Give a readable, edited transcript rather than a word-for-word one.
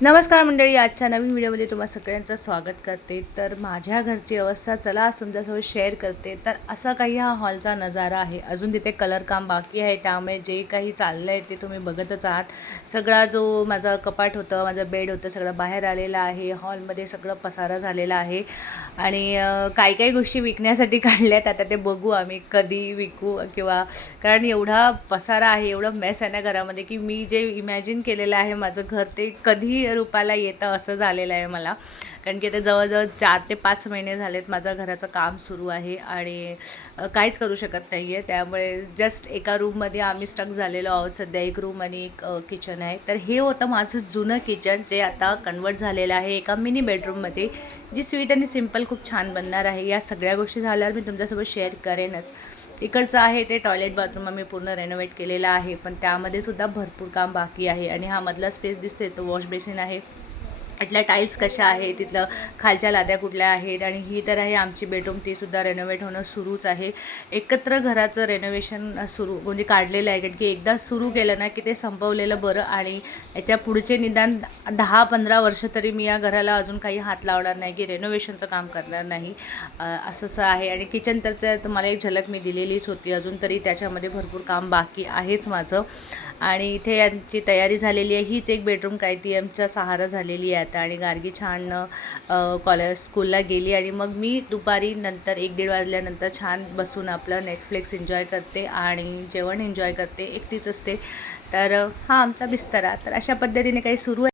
नमस्कार मंडळी, आजच्या नवीन व्हिडिओमध्ये तुम्हा सगळ्यांचं स्वागत करते। तर माझ्या घरची अवस्था चला आज तुमच्यासोबत शेअर करते। तर असा काही हा हॉलचा नजारा आहे। अजून तिथे कलर काम बाकी आहे, त्यामुळे जे काही चाललं आहे ते तुम्ही बघतच आहात। सगळा जो माझा कपाट होतं, माझा बेड होतं, सगळं बाहेर आलेलं आहे। हॉलमध्ये सगळं पसारा झालेला आहे आणि काही काही गोष्टी विकण्यासाठी काढल्यात। आता ते बघू आम्ही कधी विकू किंवा कारण एवढा पसारा आहे, एवढं मेस आहे ना घरामध्ये की मी जे इमॅजिन केलेलं आहे माझं घर ते कधी रूपाला येतं असं झालेलं आहे मला। कारण की ते जवळजवळ 4 ते 5 महिने झालेत माझं घराचं काम सुरू आहे आणि काहीच करू शकत नाही आहे। त्यामुळे जस्ट एका रूममध्ये आम्ही स्टक झालेलो आहोत सध्या। एक रूम आणि एक किचन आहे। तर हे होतं माझं जुनं किचन, जे आता कन्वर्ट झालेलं आहे एका मिनी बेडरूममध्ये, जी स्वीट आणि सिम्पल खूप छान बनणार आहे। या सगळ्या गोष्टी झाल्यावर मी तुमच्यासोबत शेअर करेनच। इकडचं आहे ते टॉयलेट बाथरूम आम्ही पूर्ण रेनोव्हेट केलेलं आहे, पण त्यामध्ये सुद्धा भरपूर काम बाकी आहे। आणि हा मधला स्पेस दिसते तो वॉश बेसिन आहे। इथल्या टाईल्स कशा आहेत, तिथलं खालच्या लाद्या कुठल्या आहेत, आणि ही तर आहे आमची बेडरूम, तीसुद्धा रेनोव्हेट होणं सुरूच आहे। एकत्र घराचं रेनोव्हेशन सुरू म्हणजे काढलेलं आहे, कारण की एकदा सुरू केलं ना की ते संपवलेलं बरं। आणि याच्या पुढचे निदान 10-15 वर्ष तरी मी या घराला अजून काही हात लावणार नाही, की रेनोव्हेशनचं काम करणार नाही, असं आहे। आणि किचन तर तुम्हाला एक झलक मी दिलेलीच होती, अजून तरी त्याच्यामध्ये भरपूर काम बाकी आहेच माझं। आणि इथे यांची तयारी झालेली आहे। हीच एक बेडरूम काय ती आमच्या सहारा झालेली आहे आता। आणि गार्गी छान स्कूलला गेली आणि मग मी दुपारी नंतर 1-1:30 वाजल्यानंतर छान बसून आपलं नेटफ्लिक्स एन्जॉय करते आणि जेवण एन्जॉय करते, एकटीच असते। तर हा आमचा बिस्तरा। तर अशा पद्धतीने काही सुरू आहे।